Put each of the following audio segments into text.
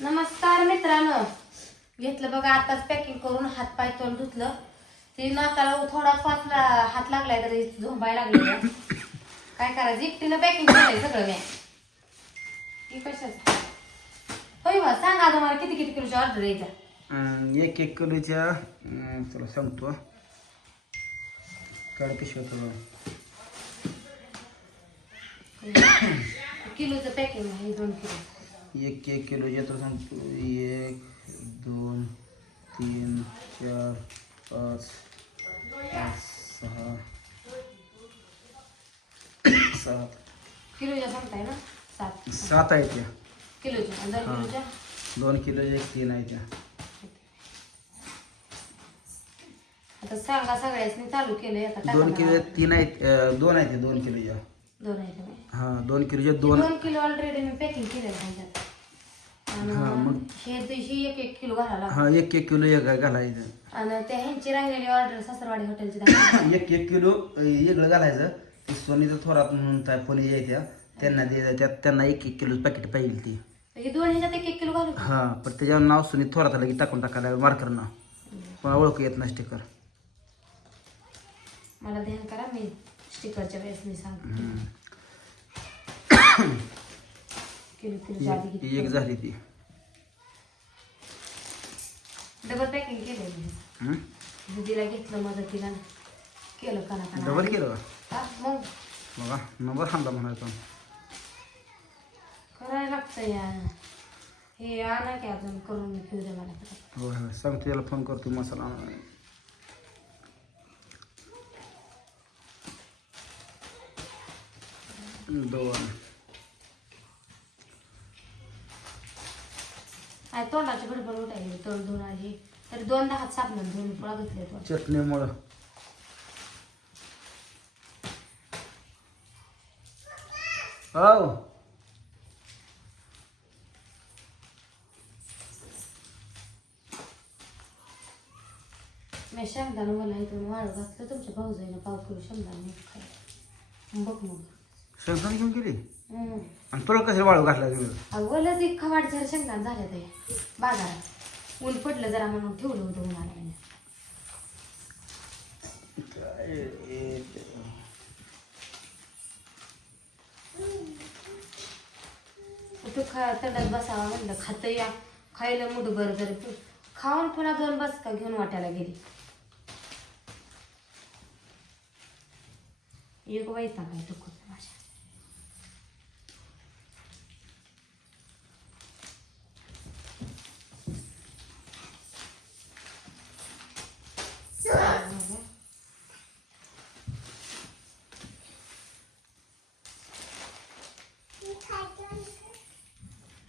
नमस्कार मित्रांनो. घेतलं बघा आताच पॅकिंग करून हात पाय तोंड धुतलं. ते नाकाला थोडाच वाचला हात लागलाय तरी झोंबाय लागले काय करायचं? एकटीनं पॅकिंग केलंय सगळं मी. हे कशाच? होय बा सांगा आता मला किती किती किलोची ऑर्डर यायचा अं, एक एक किलोच्या अं, तुला सांगतो. काढ पिशव्या तुला किलोचं पॅकिंग आहे दोन किलो. एक एक किलोच्या तुला सांगतो एक दोन तीन चार पाच सहा सात। किलोच्या ना? सात। सात आहेत त्या किलोच्या आणि दोन हा. किलोच्या दोन किलोच्या एक तीन आहेत त्या आता सांगा सगळ्यासनी चालू केलंय आता टाका दोन मला. किलो तीन आहेत अं, दोन आहेत त्या दोन किलोच्या दोन आहे तुम्ही हा दोन किलोच्या दोन दोन किलो ऑलरेडी मी पॅकिंग केलेलं त्याच्यात हा, आणि मग? हे एक एक किलो घालायला. हा एक एक किलो एक घालायचं. आणि त्या ह्यांची राहिलेली ऑर्डर सासरवाडी हॉटेलची दाखवली. एक एक किलो वेगळं घालायचं. ते सोनीचं थोरात म्हणून पुणे यायच्या त्यांना द्यायचं त्यात त्यांना एक एक किलो पॅकेट पाहिजे ती. हे दोन ह्याच्यात एक एक किलो घालू का? हा पण त्याच्यावर नाव सुनी थोरात आलं की टाकून टाकायला मार्कर नाव कोणा ओळखू येत नाही स्टिकर मला ध्यान करा मी स्टिकरच्या वेळेस मी सांगते. किलो किलो आधी एक किती एक झाली ती. डबल पॅकिंग केलंय मी. हं? दिदीला घेतलं मदतीला केलं कना कना डबल केलं का? मग? बघा नंबर सांगा म्हणायचा. करायला लागतं या हे आणा की अजून करून घेऊ दे मला पटापट. होय होय. सांगतो त्याला फोन करतो मसाला आणायला. दोन. आहे तोंडाची गडबड उठायली तोंड धुवून आली तरी दोनदा हात साबणात धुवून पळा घेतले तो. चटणीमुळं. हो मी शेंगदाणा मला इथून वाळ घातलं तुमच्या भाऊजाईनं पाव किलो शेंगदाणा. बघ मग. शेंगदाणे घेऊन गेली? हम्म. आणि तुला कसं वाळू घातला तुम्ही लस एक शेंगदाणा झाल्या ते. बाजारात. ऊन पडलं जरा म्हणून ठेवलं होतं उन्हाला मी. खा बसावा म्हणलं खातं या. खायला मुठ बरं जरी खाऊन पुन्हा दोन बस का घेऊन वाटायला गेली. एक दुखत माझ्या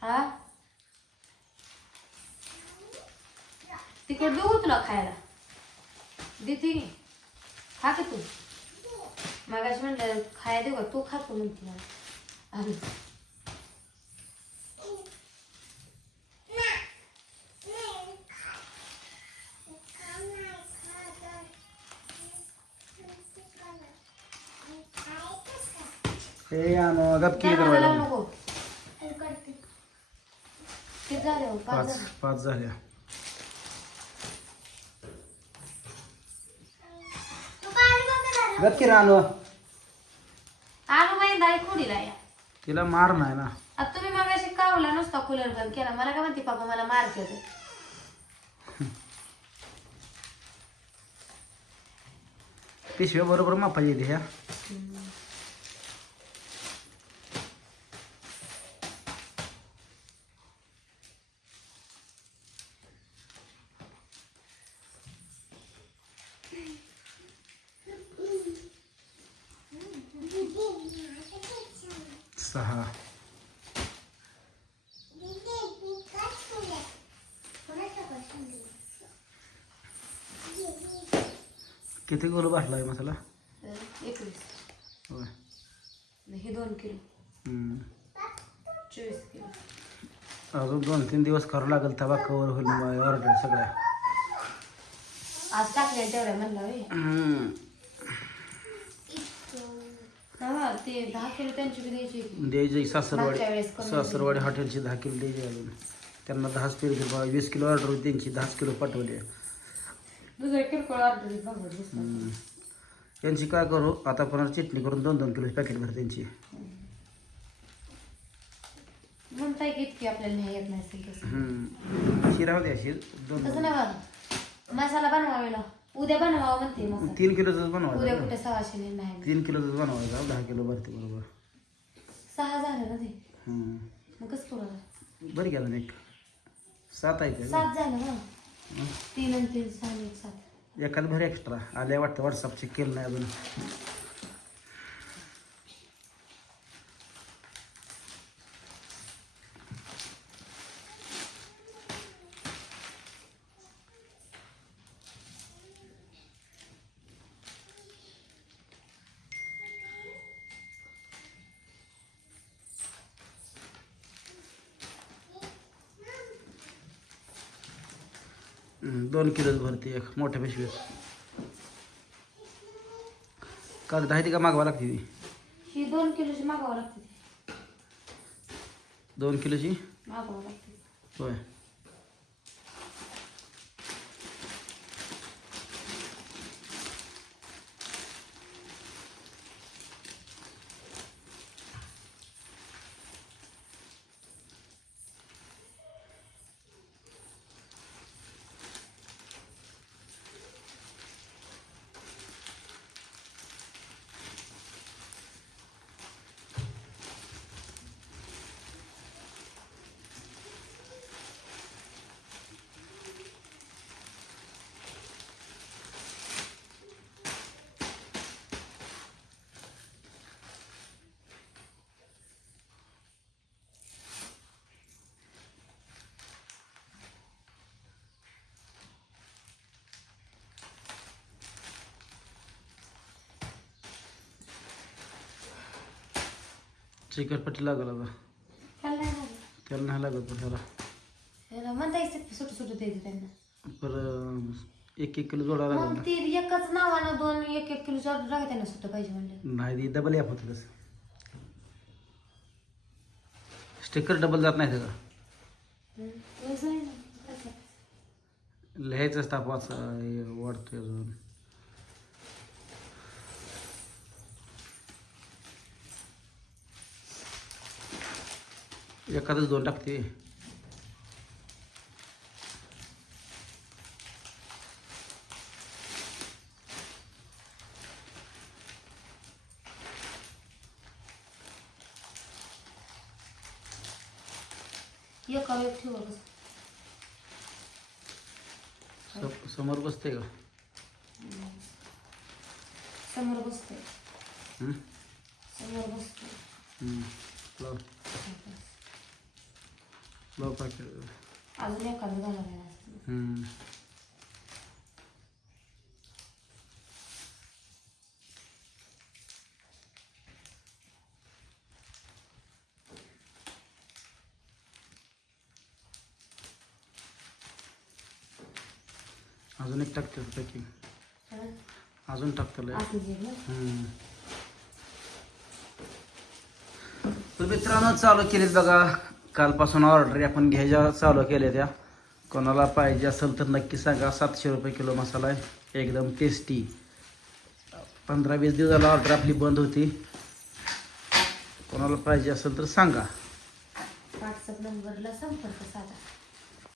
हा तिकड देऊ तुला खायला? देते की. खा की तू? मागाशी म्हणलं खाया देऊ का? तू खातो म्हणते मला. अरे. हे आण नको. किती झाले हो? पाच. पाच झाल्या गप की रानो. आणू बाई दाई खोडीला या तिला मार नाही ना. आता तुम्ही मागाशी कावला नुसता कूलर बंद केला. मला काय म्हणते पापा मला मारते ते पिशव्या बरोबर मापायची ह्या सहा किती किलो भाजला आहे मसाला? एकवीस. होय. हे दोन किलो. हम्म. चोवीस किलो. अजून दोन तीन दिवस करावं लागेल तवा कवर होईल ऑर्डर सगळ्या. आज टाकल्या तेवढ्या म्हणला ते दहा किलो त्यांची द्यायची. द्यायची सासरवाडी सासरवाडी हॉटेलची दहा किलो द्यायची अजून. त्यांना दहाच बाबा वीस किलो ऑर्डर होती त्यांची दहाच किलो पाठवली दुसरे किरकोळ ऑर्डर बघत बसला. हम्म. यांची काय करू? आता पुन्हा चटणी करून दोन दोन किलो पॅकेट भर त्यांची. म्हणताय की इतकी आपल्याला नाही येत नाही अशी दोन तसं दोन नाही मसाला बनवायला उद्या बनवावं म्हणते मसाला तीन किलोच उद्या बनवायचं कुठे सहाशे नाही नाही. तीन किलोच बनवायचं दहा किलो भरते बरोबर. सहा झालं ना ते. हम्म. मग कसं पुरवलं बरं गेलं ना एक. सात आहे ते. सात झालं ना. तीन आणि तीन सहा आणि एक सात. एखादं भर एक्स्ट्रा आले वाटतं व्हॉट्सअप चेक केलं नाही अजून. दोन किलोच भरते एक मोठ्या पिशवीत. काल दहा ती का मागवा लागते ती? दोन किलोची मागावं लागते. दोन किलोची? मागावं लागते होय. चिकटपट्टी लागल आता. त्याला नाही लागत. त्याला नाही लागत पण त्याला त्याला म्हणता येते सुट सुट देते त्यांना. पर एक एक किलो जोडा लागल मग ती एकच नावानं दोन एक एक किलो ऑर्डर लागत त्यांना पाहिजे म्हणले. नाही डबल ॲप होतं तसं. स्टिकर डबल जात नाही त्याचा. लिहायचंच तापाचा वाढतोय अजून. एखादंच दोन टाकते. एका वेळ समोर बसते का? समोर बसते? समोर बसते. लाव लाव पाकिट अजून एखादं घालायला नाही. अजून एक टाकते पॅकिंग हं? अजून टाकतो आतली जेब ना. तर मित्रांनो चालू केलीत बघा कालपासून ऑर्डर आपण घ्यायच्या चालू केल्या त्या. कोणाला पाहिजे असेल तर नक्की सांगा. सातशे रुपये किलो मसाला आहे. एकदम टेस्टी पंधरा वीस दिवसाला ऑर्डर आपली बंद होती. कोणाला पाहिजे असेल तर सांगा. व्हॉट्सअप नंबरला संपर्क साधा.